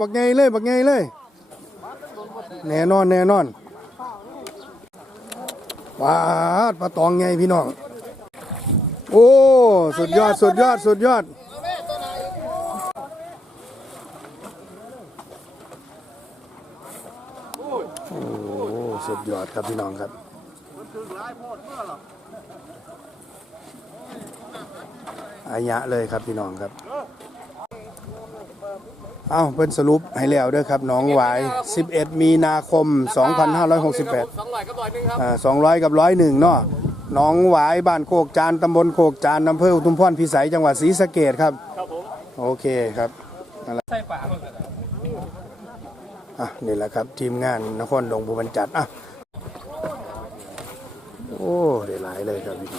บักไงเลยบักไงเลย แน่นอนแน่นอนปาดปลาตองไงพี่น้อง โอ้ สุดยอดสุดยอดสุดยอด โอ้สุดยอดครับพี่น้องครับอายะเลยครับพี่น้องครับ เอ้าเป็นสรุปให้แล้วเด้วยครับหน้องหวาย 11 มีนาคม 2568 สองร้อยกับร้อยหนึ่งครับ อ่า200 กับ 101เนาะหน้องหวายบ้านโคกจานตำบลโคกจานอำเภออุทุมพรพิสัยจังหวัดศรีสะเกดครับ ครับผม โอเคครับใส่ป่ามันก็ได้อะนี่แหละครับ ทีมงานนครหลวงบูบันจัดอะโอ้ได้หลายเลยครับพี่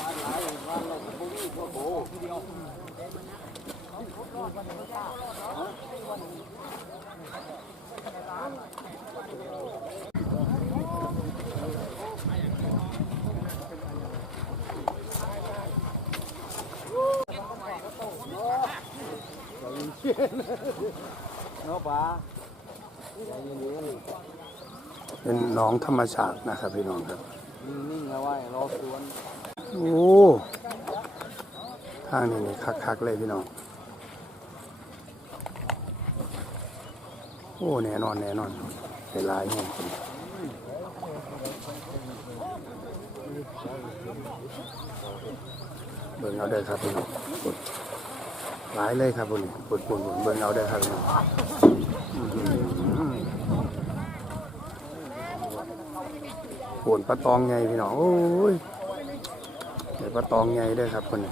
เป็นหน้องธรรมชาตินะครับพี่น้องครับนิ่งๆแล้วว่ารอสวน โอ้ ทางนี้นี่คักๆเลยพี่น้อง โอ้แน่นอนแน่นอนเป็นลายแห่งเบิ่งเอาเด้ครับพี่น้องปุ่นหลายเลยครับปุ่ปุ่นปุ่นปุ่นเบิ่งเอาเด้ครับพี่น้องปุ่นปลาตองไงพี่น้องโอ้ยเดี๋ยวปลาตองไงด้วยครับคนนี้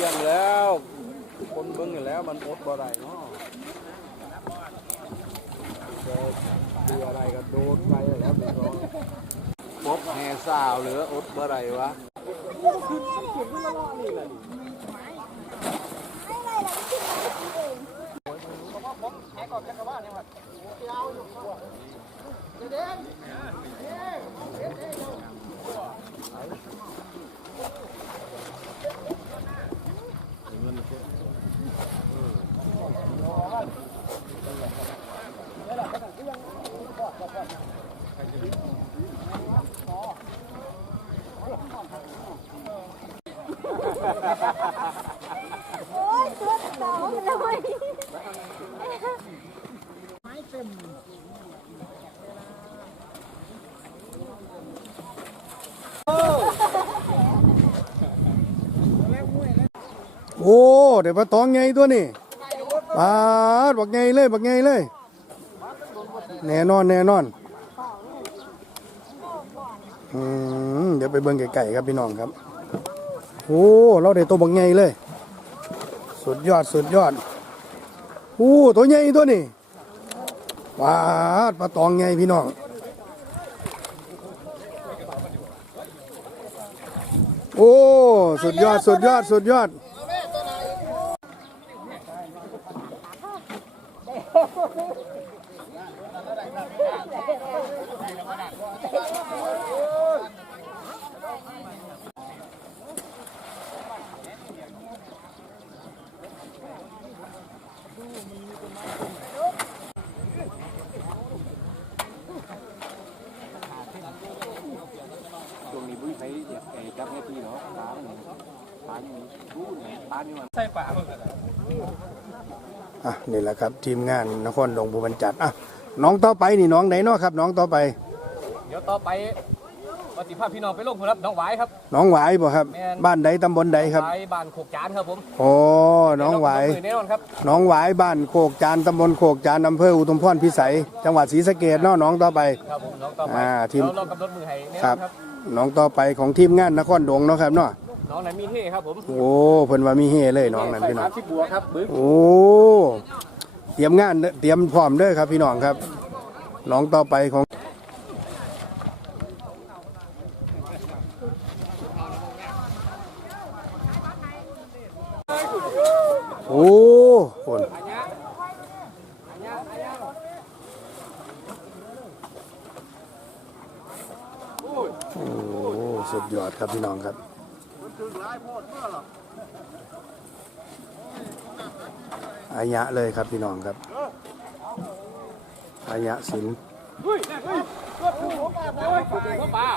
ลี้ยงแล้ว คนเบิ่งอยู่แล้วมันอดบ่ได้เนาะจะดูอะไรก็โดนไปแล้วพี่น้องปบแห่ซาวเหลืออดบ่ได้วะเดี๋ยว โอ้ยตัวสองเลยไม้เต็มโอ้เดี๋ยวมาตองไงตัวนี่ปาดบักไงเลยบักไงเลย แน่นอนแน่นอนเดี๋ยวไปเบิ่งไก่ครับพี่น้องครับ โอ้เราได้ตัวบักไงเลย สุดยอดสุดยอดโอ้ตัวใหญ่ตัวนี่ปลาดปลาตองไงพี่น้องโอ้สุดยอดสุดยอดสุดยอด ช่วงนี้บุ้ยไปอยากไอ้จับให้พี่เนาะปลาเนี่ยปลาอย่างนี้รู้เนี่ยปลานี่มันใส่ปลาเพิ่งกัน อะนี่แหละครับทีมงานนครหลวงบูบันจัดอะน้องต่อไปนี่น้องไหนเนาะครับ น้องต่อไป เดี๋ยวต่อไปปฏิภาพพี่น้องไปลงครับน้องหวายครับ น้องหวายบ่ครับ แม่น บ้านใดตำบลใดครับหวายบ้านโคกจานครับผมโอ้น้องหวายแน่นอนครับน้องหวายบ้านโคกจานตำบลโคกจานอำเภออุทุมพรพิสัย จังหวัดศรีสะเกษเนาะน้องต่อไป ครับผมน้องต่อไปอ่าทีม เราเรากำหนดมือให้แน่นคอรับนครับ น้องต่อไปของทีมงานนครหลวงเนาะครับเนาะ น้องนั้นมีเท่ครับผมโอ้เพิ่นว่ามีเฮเลยน้องนั่นพี่น้องสามสิบบัวครับบึ้งโอ้เตรียมงานเด้อเตรียมพร้อมเด้อครับพี่น้องครับน้องต่อไปของโอ้คนโอ้สุดยอดครับพี่น้องครับ อายะเลยครับพี่น้องครับอายะศิลป์เฮ้ยเฮ้ยเฮ้ยหัวปลา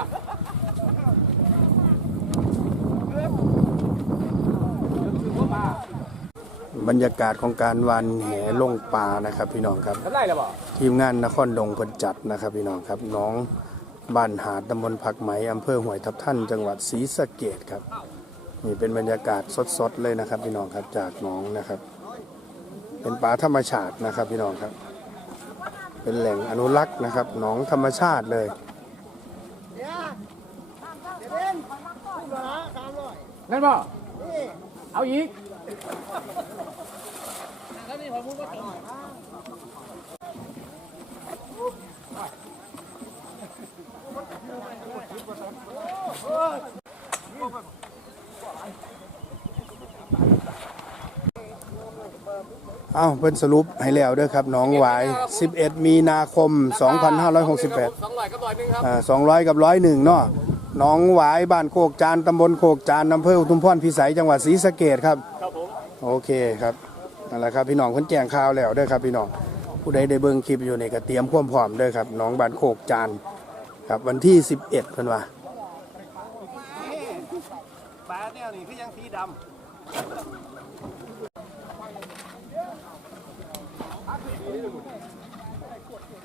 บรรยากาศของการวันแห่ลงปลานะครับ พี่น้องครับทำไรแล้วบ่ทีมงานนครดงเพิ่นจัดนะครับ พี่น้องครับน้องบ้านหาดตำบลผักไหมอำเภอห้วยทับท่านจังหวัดศรีสะเกดครับ นี่เป็นบรรยากาศสดๆเลยนะครับ พี่น้องครับจากหน้องนะครับ เป็นป่าธรรมชาตินะครับ พี่น้องครับ เป็นแหล่งอนุรักษ์นะครับหนองธรรมชาติเลยนั่นบ่เอาอีก อ้าวเพิ่นสรุปให้แล้วเด้อครับหน้องหวาย 11 มีนาคม 2568 สองร้อยกับร้อยหนึ่งครับ อ่า200 กับ 101เนาะหน้องหวายบ้านโคกจานตำบลโคกจานอำเภออุทุมพรพิสัยจังหวัดศรีสะเกดครับ ครับผม โอเคครับนั่นแหละครับพี่น้องเพิ่นแจ้งข่าวแล้วเด้อครับพี่น้องผู้ใดได้เบิ่งคลิปอยู่นี่ก็เตรียมความพร้อมเด้อครับหน้องบ้านโคกจานครับวันที่ 11เพิ่นว่า ปลาเนี่ยนี่คือยังสีดำ พี่ห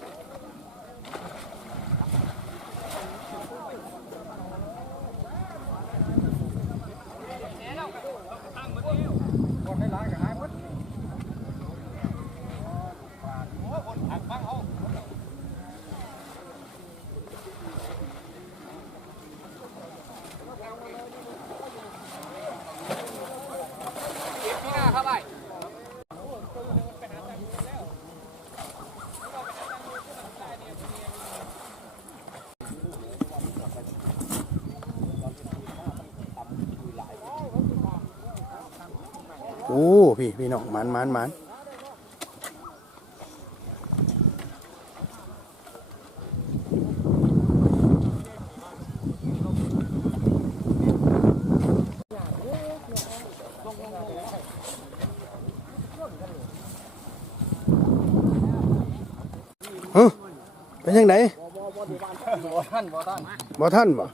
โอ้พี่พี่น้องมันมันมันเฮ้ยเป็นยังไงบ่ท่านบ่ท่านบ่ท่านบ่